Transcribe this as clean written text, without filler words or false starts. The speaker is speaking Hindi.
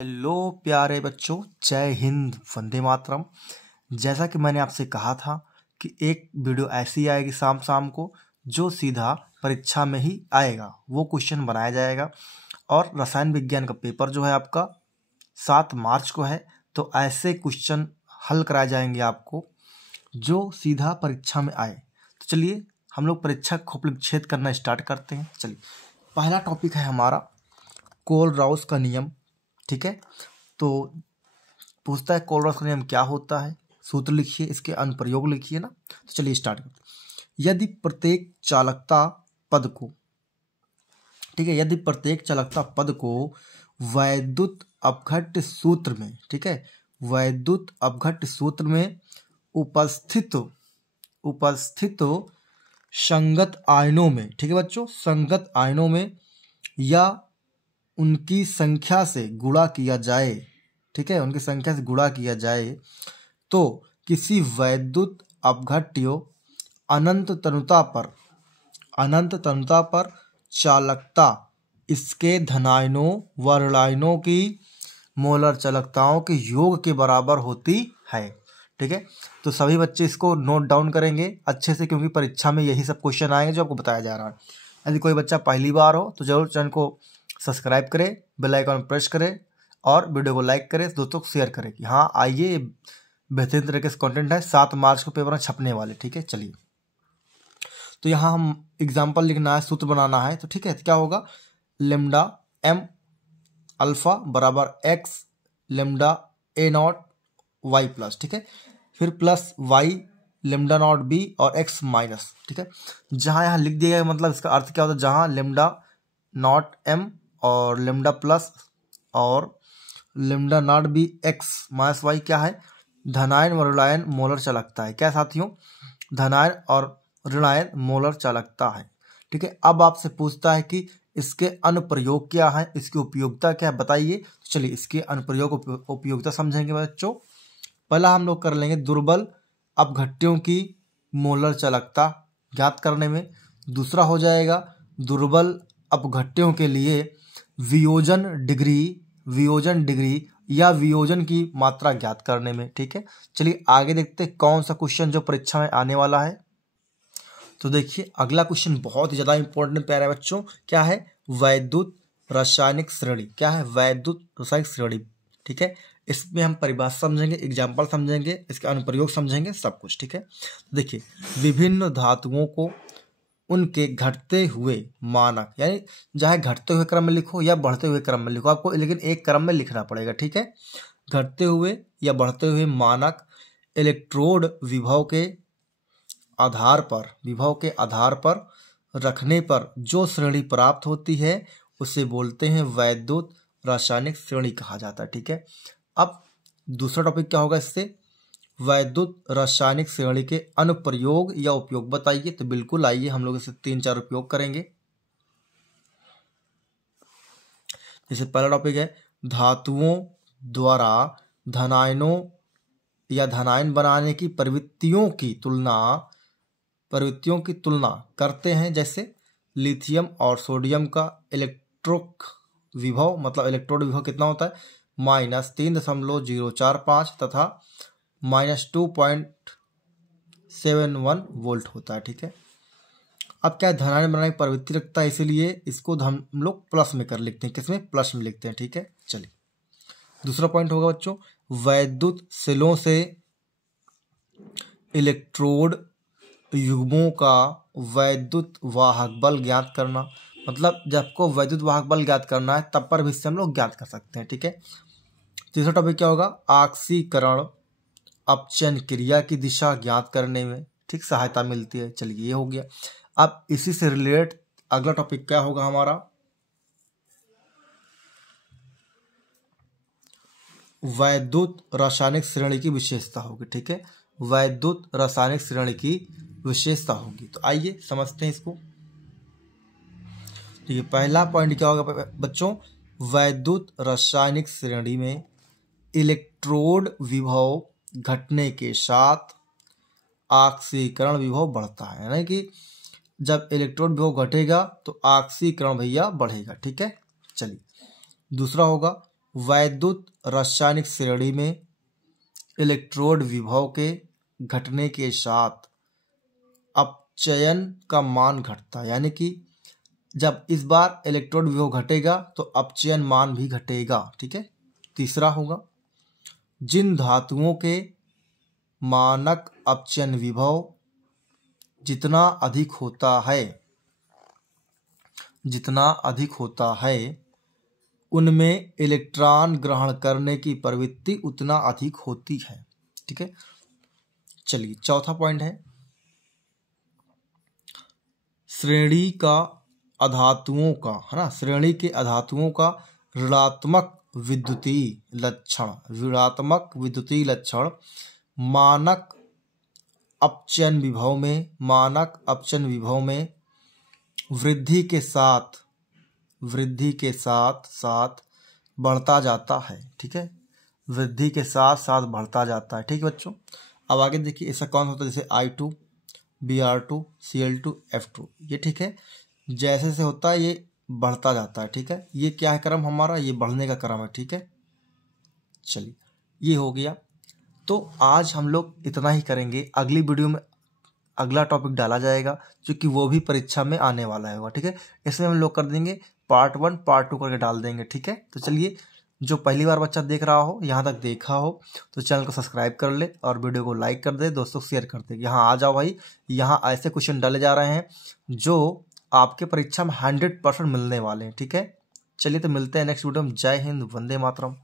हेलो प्यारे बच्चों, जय हिंद, वंदे मातरम। जैसा कि मैंने आपसे कहा था कि एक वीडियो ऐसी आएगी शाम शाम को जो सीधा परीक्षा में ही आएगा, वो क्वेश्चन बनाया जाएगा। और रसायन विज्ञान का पेपर जो है आपका 7 मार्च को है, तो ऐसे क्वेश्चन हल कराए जाएंगे आपको जो सीधा परीक्षा में आए। तो चलिए हम लोग परीक्षा खोपड़िच्छेद करना स्टार्ट करते हैं। चलिए, पहला टॉपिक है हमारा कोलराउस का नियम। ठीक है, तो पूछता है कोलराउस का नियम क्या होता है, सूत्र लिखिए, इसके अनुप्रयोग लिखिए ना। तो चलिए स्टार्ट करते हैं। यदि प्रत्येक चालकता पद को, ठीक है, यदि प्रत्येक चालकता पद को वैद्युत अपघट्य सूत्र में, ठीक है, वैद्युत अपघट्य सूत्र में उपस्थित संगत आयनों में, ठीक है बच्चों, संगत आयनों में या उनकी संख्या से गुणा किया जाए, ठीक है, उनकी संख्या से गुणा किया जाए, तो किसी वैद्युत अपघट्य अनंत तनुता पर चालकता इसके धनायनों व ऋणायनों की मोलर चालकताओं के योग के बराबर होती है। ठीक है, तो सभी बच्चे इसको नोट डाउन करेंगे अच्छे से, क्योंकि परीक्षा में यही सब क्वेश्चन आएंगे जो आपको बताया जा रहा है। यदि कोई बच्चा पहली बार हो तो जरूर चैनल को सब्सक्राइब करें, बेल आइकन प्रेस करें और वीडियो को लाइक करें, दोस्तों को शेयर करें कि हाँ आइए, बेहतरीन तरीके से कंटेंट है, 7 मार्च को पेपर में छपने वाले। ठीक है, चलिए, तो यहाँ हम एग्जाम्पल लिखना है, सूत्र बनाना है। तो ठीक है, तो क्या होगा, लेमडा एम अल्फा बराबर X lambda A not Y plus, ठीक है, फिर plus Y lambda not B और एक्स माइनस। ठीक है, जहाँ यहाँ लिख दिया गया, मतलब इसका अर्थ क्या होता है, जहाँ लेमडा नॉट एम और लेमडा प्लस और lambda not B X minus Y क्या है, धनायन व ऋणायन मोलर चालकता है। क्या साथियों, धनायन और ऋणायन मोलर चालकता है। ठीक है, अब आपसे पूछता है कि इसके अनुप्रयोग क्या है, इसकी उपयोगिता क्या है, बताइए। चलिए इसके अनुप्रयोग उपयोगिता समझेंगे बच्चों। पहला हम लोग कर लेंगे दुर्बल अपघट्यों की मोलर चालकता ज्ञात करने में। दूसरा हो जाएगा दुर्बल अपघट्यों के लिए वियोजन डिग्री या वियोजन की मात्रा ज्ञात करने में। ठीक है, चलिए आगे देखते हैं कौन सा क्वेश्चन जो परीक्षा में आने वाला है। तो देखिए अगला क्वेश्चन बहुत ही ज्यादा इंपॉर्टेंट प्यारे बच्चों, क्या है, वैद्युत रासायनिक श्रेणी। क्या है, वैद्युत रासायनिक श्रेणी। ठीक है, इसमें हम परिभाषा समझेंगे, एग्जाम्पल समझेंगे, इसके अनुप्रयोग समझेंगे, सब कुछ। ठीक है, तो देखिए विभिन्न धातुओं को उनके घटते हुए मानक, यानी चाहे घटते हुए क्रम में लिखो या बढ़ते हुए क्रम में लिखो, आपको लेकिन एक क्रम में लिखना पड़ेगा। ठीक है, घटते हुए या बढ़ते हुए मानक इलेक्ट्रोड विभव के आधार पर रखने पर जो श्रेणी प्राप्त होती है उसे बोलते हैं वैद्युत रासायनिक श्रेणी कहा जाता है। ठीक है, अब दूसरा टॉपिक क्या होगा, इससे वैद्युत रासायनिक श्रेणी के अनुप्रयोग या उपयोग बताइए। तो बिल्कुल आइए हम लोग इसे 3-4 उपयोग करेंगे। जैसे पहला टॉपिक है धातुओं द्वारा धनायनों या धनायन बनाने की प्रवृत्तियों की तुलना करते हैं। जैसे लिथियम और सोडियम का इलेक्ट्रोड विभव कितना होता है, -3.045 तथा -2.71 वोल्ट होता है। ठीक है, अब क्या धनायन बनाने की प्रवृत्ति रखता है, इसीलिए इसको हम लोग प्लस में कर लिखते हैं। किसमें, प्लस में लिखते हैं। ठीक है, चलिए दूसरा पॉइंट होगा बच्चों, वैद्युत सेलों से इलेक्ट्रोड युग्मों का वैद्युत वाहक बल ज्ञात करना। मतलब जब आपको वैद्युत वाहक बल ज्ञात करना है तब पर भी इससे हम लोग ज्ञात कर सकते हैं। ठीक है, तीसरा टॉपिक क्या होगा, ऑक्सीकरण अपचयन क्रिया की दिशा ज्ञात करने में ठीक सहायता मिलती है। चलिए ये हो गया। अब इसी से रिलेटेड अगला टॉपिक क्या होगा हमारा, वैद्युत रासायनिक श्रेणी की विशेषता होगी। ठीक है, वैद्युत रासायनिक श्रेणी की विशेषता होगी। तो आइए समझते हैं इसको। तो ये पहला पॉइंट क्या होगा बच्चों, वैद्युत रासायनिक श्रेणी में इलेक्ट्रोड विभव घटने के साथ ऑक्सीकरण विभव बढ़ता है, यानी कि जब इलेक्ट्रोड विभव घटेगा तो ऑक्सीकरण भैया बढ़ेगा। ठीक है, चलिए दूसरा होगा वैद्युत रासायनिक श्रेणी में इलेक्ट्रोड विभव के घटने के साथ अपचयन का मान घटता है, यानी कि जब इस बार इलेक्ट्रोड विभव घटेगा तो अपचयन मान भी घटेगा। ठीक है। तीसरा होगा जिन धातुओं के मानक अपचयन विभव जितना अधिक होता है उनमें इलेक्ट्रॉन ग्रहण करने की प्रवृत्ति उतना अधिक होती है। ठीक है। चलिए चौथा पॉइंट है श्रेणी का अधातुओं का, है ना, श्रेणी के अधातुओं का ऋणात्मक विद्युतीय लक्षण मानक अपचयन विभव में वृद्धि के साथ बढ़ता जाता है। ठीक है। वृद्धि के साथ साथ बढ़ता जाता है। ठीक है बच्चों। अब आगे देखिए ऐसा कौन होता है, जैसे I2 Br2 Cl2 F2, ये ठीक है जैसे से होता है ये बढ़ता जाता है। ठीक है। ये क्या है क्रम हमारा, ये बढ़ने का क्रम है। ठीक है। चलिए ये हो गया। तो आज हम लोग इतना ही करेंगे। अगली वीडियो में अगला टॉपिक डाला जाएगा क्योंकि वो भी परीक्षा में आने वाला है। ठीक है। इसमें हम लोग कर देंगे पार्ट 1 पार्ट 2 करके डाल देंगे। ठीक है। तो चलिए जो पहली बार बच्चा देख रहा हो, यहाँ तक देखा हो, तो चैनल को सब्सक्राइब कर ले और वीडियो को लाइक कर दे, दोस्तों शेयर कर दे। यहाँ आ जाओ भाई, यहाँ ऐसे क्वेश्चन डाले जा रहे हैं जो आपके परीक्षा में 100% मिलने वाले हैं। ठीक है। चलिए तो मिलते हैं नेक्स्ट वीडियो में। जय हिंद, वंदे मातरम।